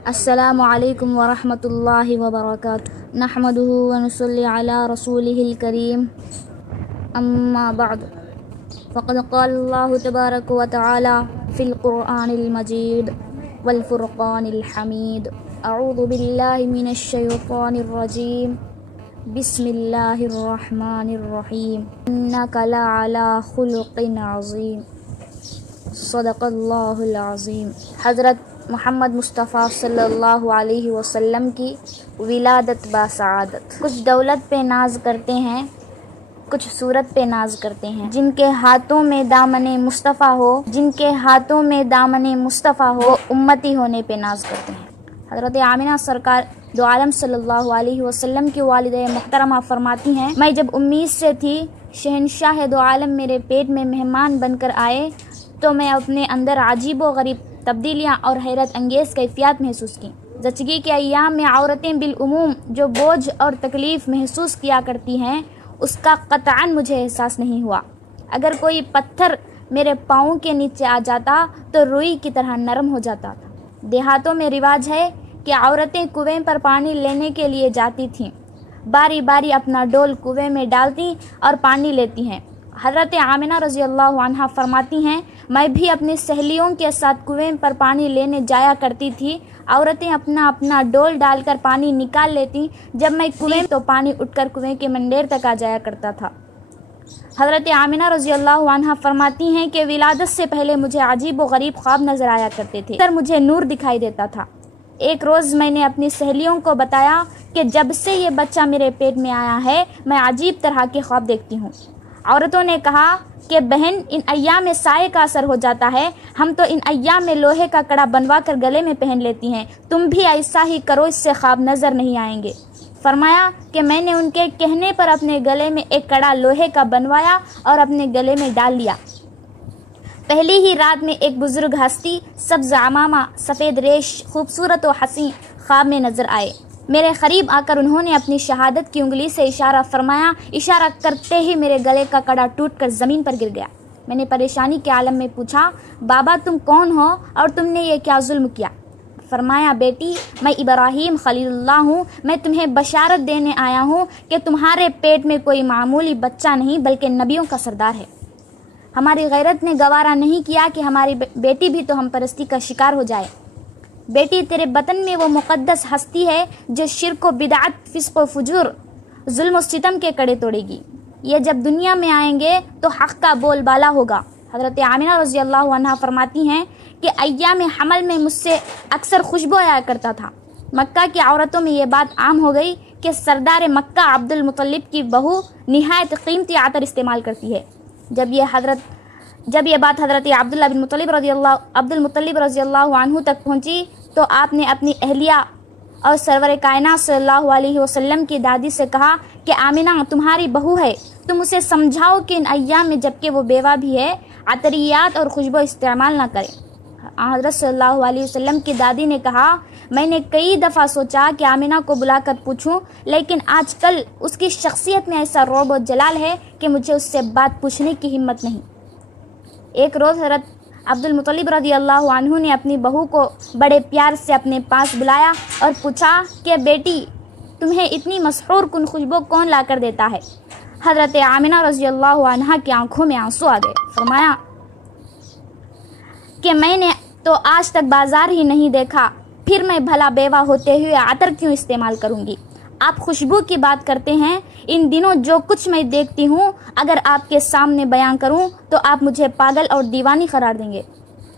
अस्सलामु अलैकुम वरहमतुल्लाहि वबरकातुहू नहमदुहु व नुसल्ली अला रसूलिहिल करीम अम्मा बाद फ़क़द क़ाल अल्लाहु तबारक व तआला फ़िल क़ुरआनिल मजीद वल फ़ुरक़ानिल हमीद अऊज़ु बिल्लाहि मिनश शैतानिर रजीम बिस्मिल्लाहिर रहमानिर रहीम इन्नका लअला खुलुक़िन अज़ीम सदक़ल्लाहुल अज़ीम। हज़रत मोहम्मद मुस्तफ़ा सल्लल्लाहु अलैहि वसल्लम की विलादत बासआदत। कुछ दौलत पे नाज करते हैं, कुछ सूरत पे नाज करते हैं। जिनके हाथों में दामने मुस्तफ़ा हो, जिनके हाथों में दामने मुस्तफ़ा हो, उम्मती होने पे नाज करते हैं। हज़रत आमिना सरकार दो आलम सल्लल्लाहु अलैहि वसल्लम की वालिदा मुहतरमा फरमाती हैं, मैं जब उम्मीद से थी शहंशाह दो आलम मेरे पेट में मेहमान बनकर आए तो मैं अपने अंदर अजीब व गरीब तब्दीलियाँ और हैरत अंगेज़ कैफियत महसूस की। ज़चगी के अय्याम में औरतें बिलउमूम जो बोझ और तकलीफ़ महसूस किया करती हैं, उसका क़तअन मुझे एहसास नहीं हुआ। अगर कोई पत्थर मेरे पाँव के नीचे आ जाता तो रुई की तरह नरम हो जाता था। देहातों में रिवाज है कि औरतें कुएं पर पानी लेने के लिए जाती थीं, बारी बारी अपना डोल कुएं में डालती और पानी लेती हैं। हज़रत आमिना रज़ी अल्लाह अन्हा फरमाती हैं, मैं भी अपनी सहेलियों के साथ कुएं पर पानी लेने जाया करती थी। औरतें अपना अपना डोल डालकर पानी निकाल लेती। जब मैं कुएं तो पानी उठकर कुएं के मंडेर तक आ जाया करता था। हज़रत आमिना रज़ी अल्लाह अन्हा फरमाती हैं कि विलादत से पहले मुझे अजीब व गरीब ख्वाब नज़र आया करते थे, तर मुझे नूर दिखाई देता था। एक रोज़ मैंने अपनी सहेलियों को बताया कि जब से ये बच्चा मेरे पेट में आया है मैं अजीब तरह के ख्वाब देखती हूँ। औरतों ने कहा कि बहन, इन अय्याम में साए का असर हो जाता है, हम तो इन अय्याम में लोहे का कड़ा बनवा कर गले में पहन लेती हैं, तुम भी ऐसा ही करो, इससे ख्वाब नजर नहीं आएंगे। फरमाया कि मैंने उनके कहने पर अपने गले में एक कड़ा लोहे का बनवाया और अपने गले में डाल लिया। पहली ही रात में एक बुजुर्ग हस्ती सब्ज अमामा सफ़ेद रेश खूबसूरत और हसीन ख्वाब में नजर आए। मेरे करीब आकर उन्होंने अपनी शहादत की उंगली से इशारा फरमाया। इशारा करते ही मेरे गले का कड़ा टूटकर ज़मीन पर गिर गया। मैंने परेशानी के आलम में पूछा, बाबा तुम कौन हो और तुमने ये क्या जुल्म किया? फरमाया, बेटी मैं इब्राहीम खलीलुल्लाह हूँ, मैं तुम्हें बशारत देने आया हूँ कि तुम्हारे पेट में कोई मामूली बच्चा नहीं बल्कि नबियों का सरदार है। हमारी गैरत ने गवारा नहीं किया कि हमारी बेटी भी तो हम परस्ती का शिकार हो जाए। बेटी तेरे बतन में वो मुक़द्दस हस्ती है जो शिर्क व बिदअत, फिस्क व फुजूर, जुल्म व सितम के कड़े तोड़ेगी। ये जब दुनिया में आएंगे तो हक़ का बोलबाला होगा। हज़रत आमिना रज़ी अल्लाह अन्हा फरमाती हैं कि अय्याम हमल में मुझसे अक्सर खुशबू आया करता था। मक्का की औरतों में ये बात आम हो गई कि सरदार मक्का अब्दुल मुत्तलिब की बहू निहायत कीमती आतर इस्तेमाल करती है। जब ये बात हज़रत अब्दुल मुत्तलिब रज़ी अल्लाह अन्हु तक पहुँची तो आपने अपनी अहलिया और सरवर कायनात सल्लल्लाहु अलैहि वसल्लम की दादी से कहा कि आमिना तुम्हारी बहू है, तुम उसे समझाओ कि इन अय्याम में जबकि वो बेवा भी है अतरियात और खुशबू इस्तेमाल ना करे। हज़रत सल्लल्लाहु अलैहि वसल्लम की दादी ने कहा, मैंने कई दफ़ा सोचा कि आमिना को बुलाकर पूछूं, लेकिन आजकल उसकी शख्सियत में ऐसा रौब व जलाल है कि मुझे उससे बात पूछने की हिम्मत नहीं। एक रोज़ हज़रत अब्दुल मुत्तलिब रज़ी अल्लाह अन्हु ने अपनी बहू को बड़े प्यार से अपने पास बुलाया और पूछा कि बेटी तुम्हें इतनी मसहूर कुन खुशबू कौन ला कर देता है? हज़रत आमिना रज़ी अल्लाह अन्हा की आंखों में आंसू आ गए। फरमाया कि मैंने तो आज तक बाजार ही नहीं देखा, फिर मैं भला बेवा होते हुए अतर क्यों इस्तेमाल करूंगी? आप खुशबू की बात करते हैं, इन दिनों जो कुछ मैं देखती हूँ अगर आपके सामने बयान करूँ तो आप मुझे पागल और दीवानी करार देंगे।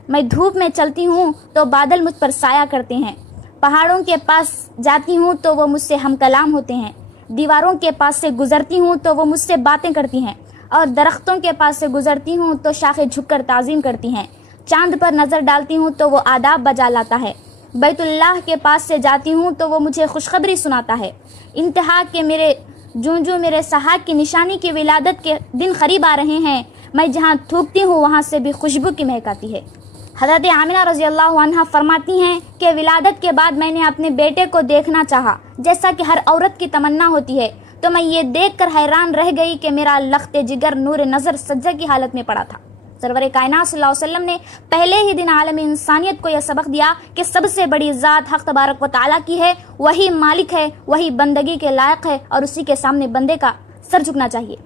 मैं धूप में चलती हूँ तो बादल मुझ पर साया करते हैं, पहाड़ों के पास जाती हूँ तो वो मुझसे हम कलाम होते हैं, दीवारों के पास से गुजरती हूँ तो वो मुझसे बातें करती हैं, और दरख्तों के पास से गुजरती हूँ तो शाखें झुककर ताज़ीम करती हैं। चांद पर नज़र डालती हूँ तो वो आदाब बजा लाता है, बैतुल्लाह के पास से जाती हूँ तो वो मुझे खुशखबरी सुनाता है। इंतहा के मेरे सहाक की निशानी की विलादत के दिन करीब आ रहे हैं, मैं जहाँ थूकती हूँ वहाँ से भी खुशबू की महक आती है। हज़रत आमिना रज़ी अल्लाह अन्हा फरमाती हैं कि विलादत के बाद मैंने अपने बेटे को देखना चाहा, जैसा कि हर औरत की तमन्ना होती है, तो मैं ये देख कर हैरान रह गई कि मेरा लख्त जिगर नूर नज़र सज्जा की हालत में पड़ा था। سرور کائنات صلی اللہ علیہ وسلم نے پہلے ہی دن عالم انسانیت کو یہ سبق دیا کہ سب سے بڑی ذات حق تبارک و تعالیٰ کی ہے، وہی مالک ہے، وہی بندگی کے لائق ہے، اور اسی کے سامنے بندے کا سر جھکنا چاہیے۔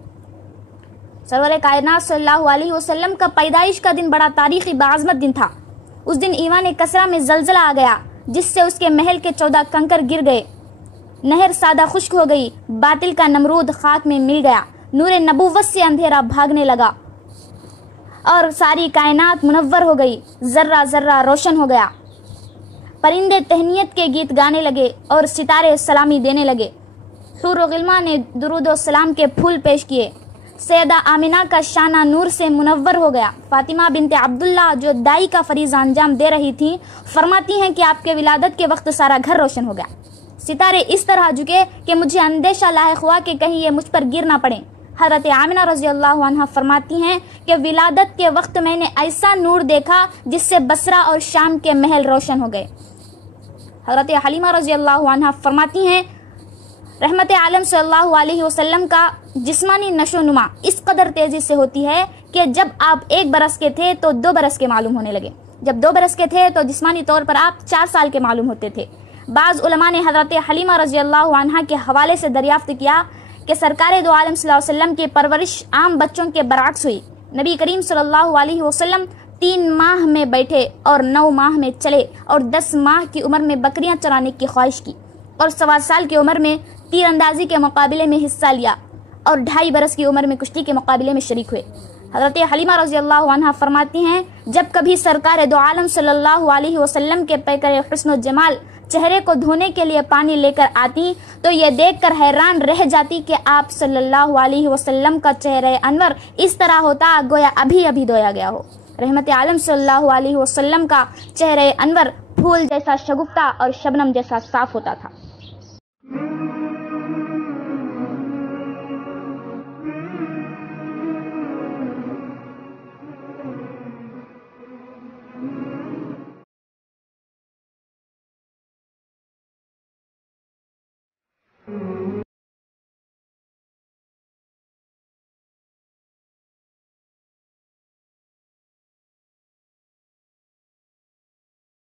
سرور کائنات صلی اللہ علیہ وسلم کا پیدائش کا دن بڑا تاریخی بعظمت دن تھا۔ اس دن ایوان کسرا میں زلزلہ آ گیا، جس سے اس کے محل کے 14 کنکر گر گئے، نہر سادہ خشک ہو گئی، باطل کا نمرود خاک میں مل گیا، نور نبوت سے اندھیرا بھاگنے لگا اور ساری کائنات منور ہو گئی، ذرہ ذرہ روشن ہو گیا، پرندے تہنیت کے گیت گانے لگے اور ستارے سلامی دینے لگے، حور و غلمان نے درود و سلام کے پھول پیش کیے، سیدہ آمنہ کا شانہ نور سے منور ہو گیا، فاطمہ بنت عبداللہ جو دائی کا فریضہ انجام دے رہی تھیں فرماتی ہیں کہ آپ کے ولادت کے وقت سارا گھر روشن ہو گیا، ستارے اس طرح جھکے کہ مجھے اندیشہ لاحق ہوا کہ کہیں یہ مجھ پر گر نہ پڑیں۔ حضرت آمنہ رضی اللہ عنہ فرماتی ہیں کہ ولادت کے وقت میں نے ایسا نور دیکھا جس سے بصرہ اور شام کے محل روشن ہو گئے۔ حضرت حلیمہ رضی اللہ عنہ فرماتی ہیں رحمت عالم صلی اللہ علیہ وسلم کا جسمانی نشو و نما اس قدر تیزی سے ہوتی ہے کہ جب آپ 1 برس کے تھے تو 2 برس کے معلوم ہونے لگے، جب 2 برس کے تھے تو جسمانی طور پر آپ 4 سال کے معلوم ہوتے تھے۔ بعض علماء نے حضرت حلیمہ رضی اللہ عنہ کے حوالے سے دریافت کیا کہ سرکار دو عالم صلی اللہ علیہ وسلم کی پرورش عام بچوں کے برعکس ہوئی۔ نبی کریم صلی اللہ علیہ وسلم 3 ماہ میں بیٹھے اور 9 ماہ میں چلے اور 10 ماہ کی عمر میں بکریاں چرانے کی خواہش کی اور 1.25 سال کی عمر میں تیر اندازی کے مقابلے میں حصہ لیا اور 2.5 برس کی عمر میں کشتی کے مقابلے میں شریک ہوئے۔ حضرت حلیمہ رضی اللہ عنہ فرماتی ہیں جب کبھی سرکار دو عالم صلی اللہ علیہ وسلم کے پیکر حسن و جمال چہرے کو دھونے کے لیے پانی لے کر آتی تو یہ دیکھ کر حیران رہ جاتی کہ آپ صلی اللہ علیہ وسلم کا چہرہ انور اس طرح ہوتا گویا ابھی ابھی دھویا گیا ہو۔ رحمت عالم صلی اللہ علیہ وسلم کا چہرہ انور پھول جیسا شگفتہ اور شبنم جیسا صاف ہوتا تھا۔